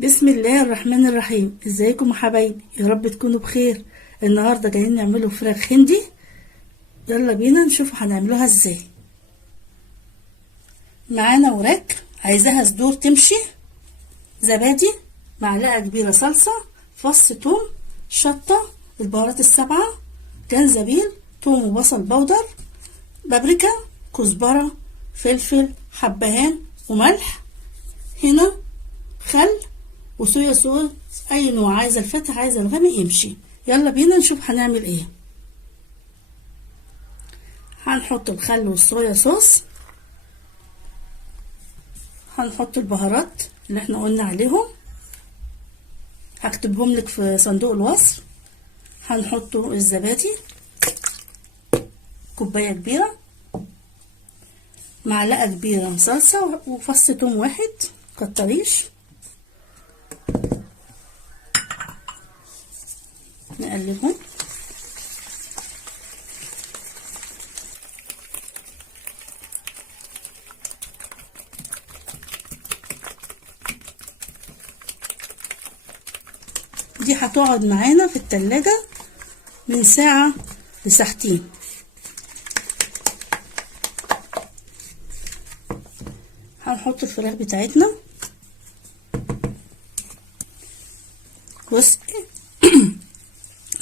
بسم الله الرحمن الرحيم. ازيكم يا حبايبي؟ يا رب تكونوا بخير. النهارده جايين نعمله فراخ هندي. يلا بينا نشوف هنعملوها ازاي. معانا وراك عايزاها صدور تمشي، زبادي، معلقه كبيره صلصه، فص ثوم، شطه، البهارات السبعه، جنزبيل، ثوم وبصل بودر، بابريكا، كزبره، فلفل، حبهان وملح، هنا خل وصويا صوص اي نوع، عايزه الفاتح عايزه الغامق يمشي. يلا بينا نشوف هنعمل ايه. هنحط الخل والصويا صوص، هنحط البهارات اللي احنا قلنا عليهم، هكتبهم لك في صندوق الوصف. هنحط الزبادي كوبايه كبيره، معلقه كبيره صلصه وفص ثوم واحد، كتريش. نقلبهم. دي هتقعد معانا في التلاجة من ساعة لساعتين. هنحط الفراخ بتاعتنا.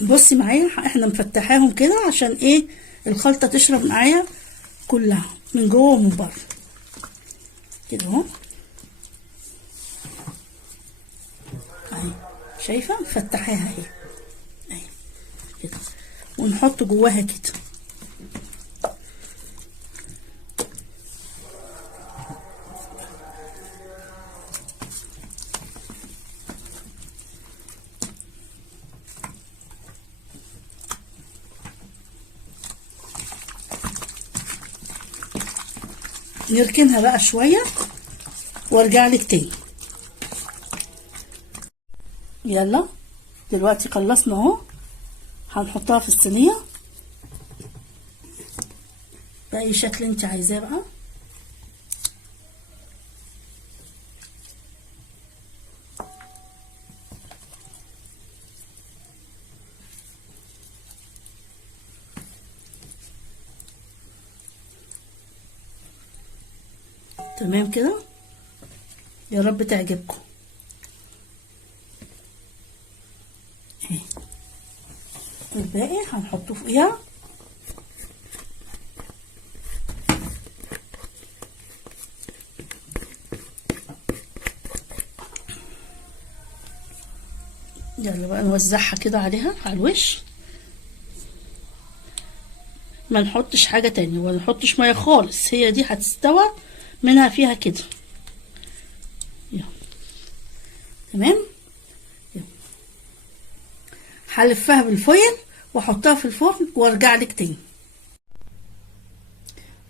بصي معايا، احنا مفتحاهم كده عشان ايه؟ الخلطة تشرب معايا كلها من جوه ومن بره كده اهو. اهي شايفه مفتحاها اهي اهي كده، ونحط جواها كده. نركنها بقى شويه وارجع لك تاني. يلا دلوقتي خلصنا اهو. هنحطها في الصينيه باي شكل انت عايزاه بقى. تمام كده، يا رب تعجبكم. اهي الباقي هنحطه فوقيها. يلا بقى نوزعها كده عليها على الوش. ما نحطش حاجة تانية ولا نحطش مية خالص، هي دي هتستوى منها فيها كده. يلا تمام. يلا هلفها بالفويل واحطها في الفرن وارجع لك تاني.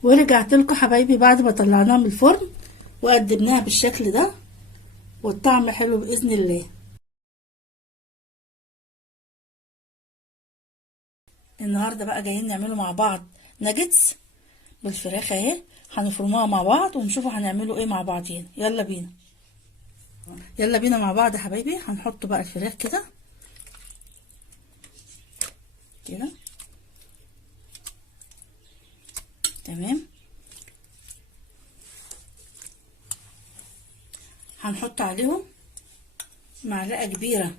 ورجعت لكم حبايبي بعد ما طلعناها من الفرن وقدمناها بالشكل ده، والطعم حلو باذن الله. النهارده بقى جايين نعمله مع بعض ناجتس بالفراخ اهي. هنفرموها مع بعض ونشوفوا هنعمله ايه مع بعضين. يلا بينا. يلا بينا مع بعض يا حبايبي. هنحط بقى الفراخ كده كده تمام. هنحط عليهم معلقه كبيره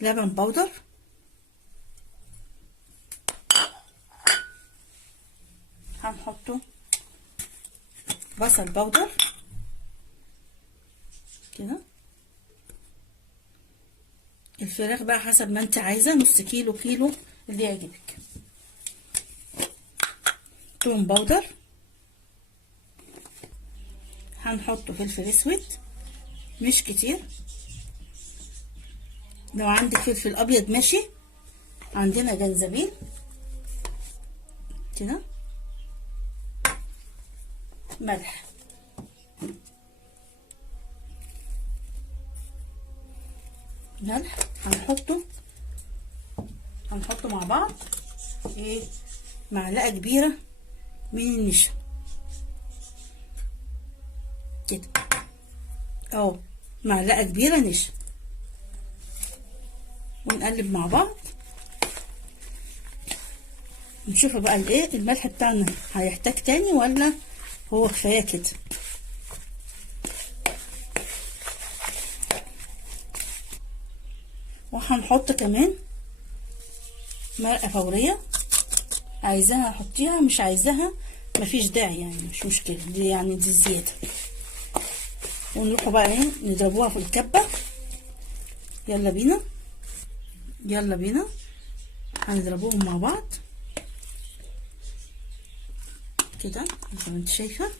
لبن بودر، هنحطه بصل بودر كده. الفراخ بقى حسب ما انت عايزه، نص كيلو كيلو اللي يعجبك. توم بودر، هنحطه فلفل اسود مش كتير، لو عندك فلفل ابيض ماشي. عندنا جنزبيل كده، ملح، ملح هنحطه مع بعض. ايه، معلقه كبيره من النشا كده اهو، معلقه كبيره نشا، ونقلب مع بعض. نشوف بقى الايه الملح بتاعنا هيحتاج تاني ولا هو كفايه كده. وهنحط كمان مرقه فوريه، عايزاها حطيها، مش عايزاها مفيش داعي يعني، مش مشكله دي يعني دي زياده. ونروح بقى ايه نضربوها في الكبه. يلا بينا يلا بينا هنضربوهم مع بعض كده زي ما انت شايفه.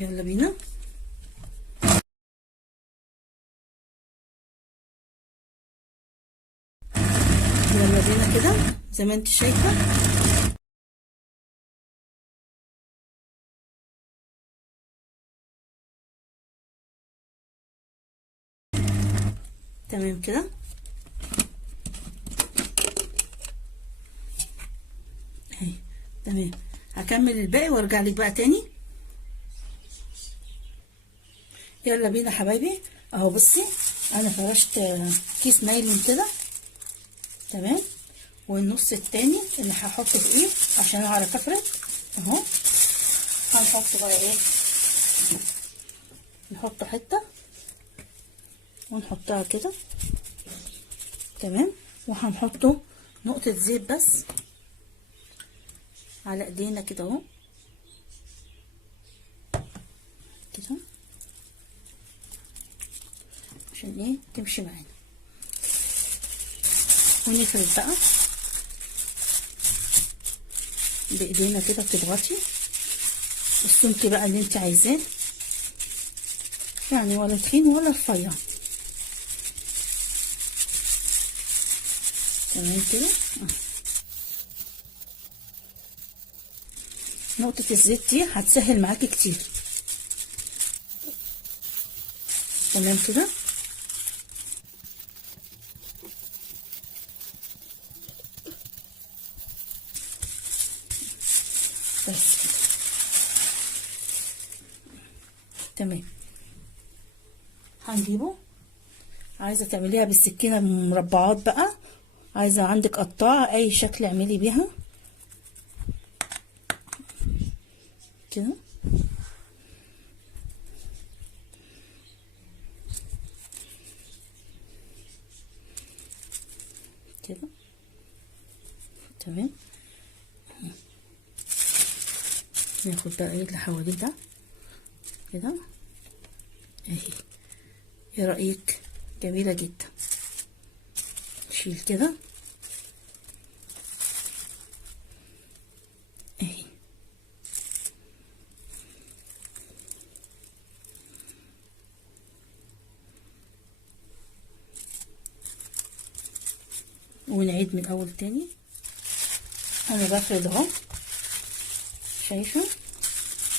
يلا بينا. يلا بينا كده زي ما انت شايفه. تمام كده. اهي تمام. هكمل الباقي وارجع لك بقى تاني. يلا بينا حبايبي. اهو بصي انا فرشت كيس نايلون كده تمام، والنص التاني اللي هحطه في ايه عشان اعرف افرد اهو. هنحط بقى ايه، نحط حته ونحطها كده تمام، وهنحطه نقطه زيت بس على ايدينا كده اهو كده عشان ايه تمشي معانا. ونفرد بقى بايدينا كده، بتضغطي السمك بقى اللي انت عايزاه يعني، ولا تخين ولا رفيع. تمام كده. نقطة الزيت دي هتسهل معاكي كتير. تمام كده. بس كده تمام. هنجيبه، عايزه تعمليها بالسكينه مربعات بقى، عايزه عندك قطاعه اي شكل اعملي بيها كده كده تمام. ناخد بقى ايه اللي حواليه ده كده اهي. ايه رايك؟ جميله جدا. نشيل كده اهي. ونعيد من اول تاني. انا بفرد اهو، شايفه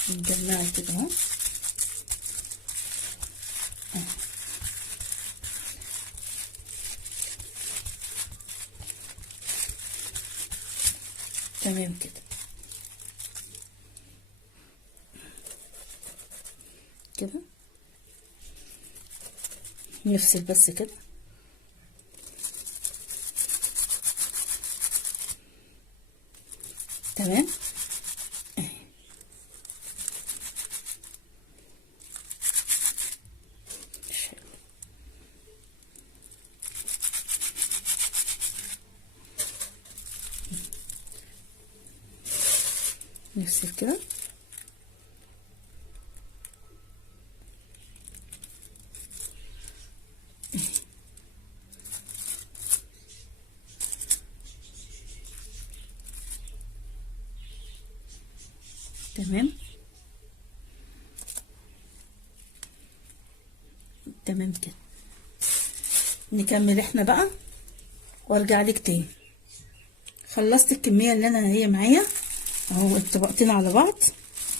مجمعه كده اهو. تمام كده كده. نفصل بس كده تمام. نفصل كده تمام. تمام كده. نكمل احنا بقى وارجع لك تاني. خلصت الكميه اللي انا هي معايا اهو، الطبقتين على بعض،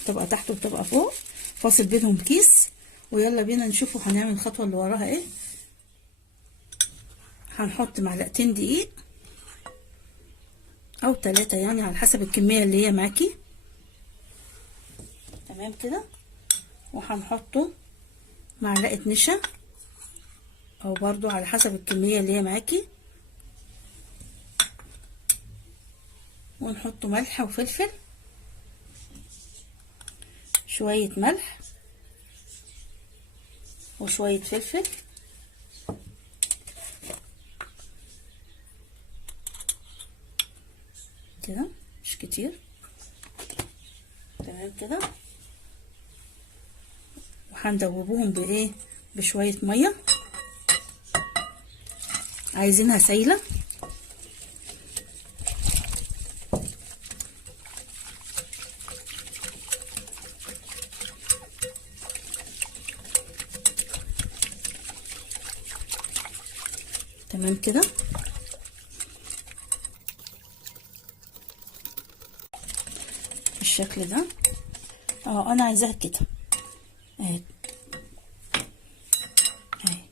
طبقه تحت وطبقه فوق، فاصل بينهم كيس. ويلا بينا نشوفوا هنعمل الخطوه اللي وراها ايه. هنحط معلقتين دقيق او 3 يعني على حسب الكميه اللي هي معاكي. تمام كده. وهنحطه معلقة نشا او برضو على حسب الكمية اللي هي معاكي، ونحط ملح وفلفل، شوية ملح وشوية فلفل كده، مش كتير، تمام كده. وهندوبوهم بايه؟ بشوية مية، عايزينها سايلة. تمام كده. بالشكل ده. انا عايزاها كده اهي اهي.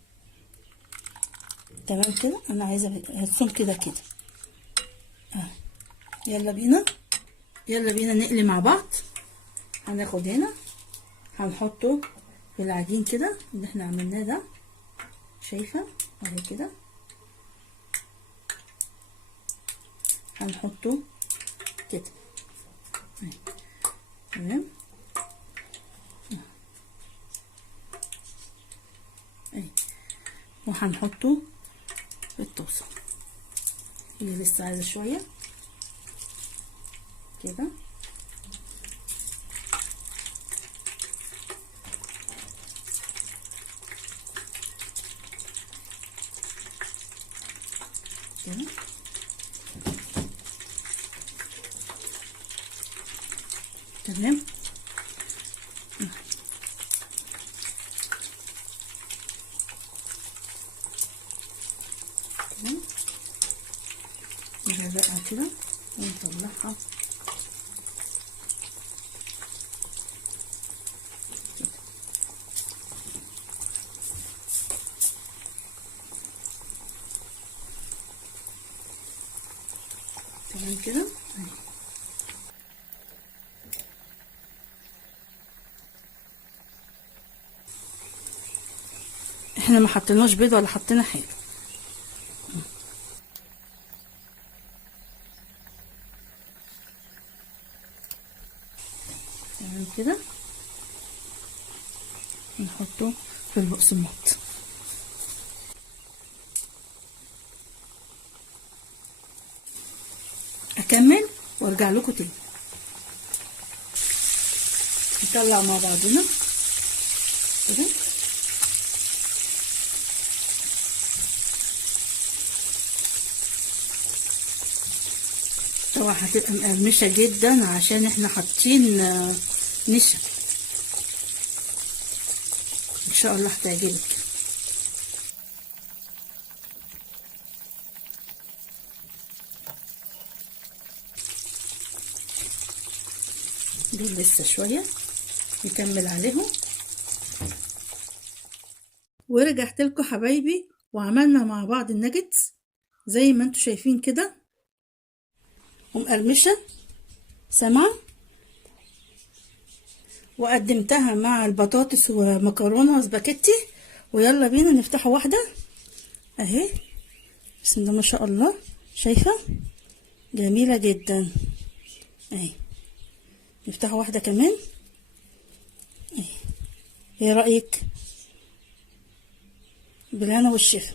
تمام كده، انا عايزه هتصوم كده كده. يلا بينا، يلا بينا نقلي مع بعض. هناخد هنا هنحطه في العجين كده اللي احنا عملناه ده، شايفه اهي كده. هنحطه كده اهي. تمام اهي. وهنحطه في الطاسه، هي لسه عايزه شويه كده. كده تمام. نغرقها كده ونطلعها كده. تمام كده اهي. احنا ما حطيناش بيض ولا حطينا حاجه. تمام كده. نحطه في البقسماط. اكمل وارجع لكم تاني. نطلع مع بعضنا كده. طبعا هتبقى مقرمشه جدا عشان احنا حاطين نشا. ان شاء الله هتعجبك. دول لسه شويه نكمل عليهم. ورجعت لكم حبايبي وعملنا مع بعض الناجتس زي ما انتم شايفين كده، ومقرمشه سمعه. وقدمتها مع البطاطس ومكرونه وسباكيتي. ويلا بينا نفتحوا واحده اهي. بسم الله ما شاء الله، شايفه جميله جدا اهي. نفتحوا واحده كمان اهي. ايه رايك؟ بالهنا والشفا.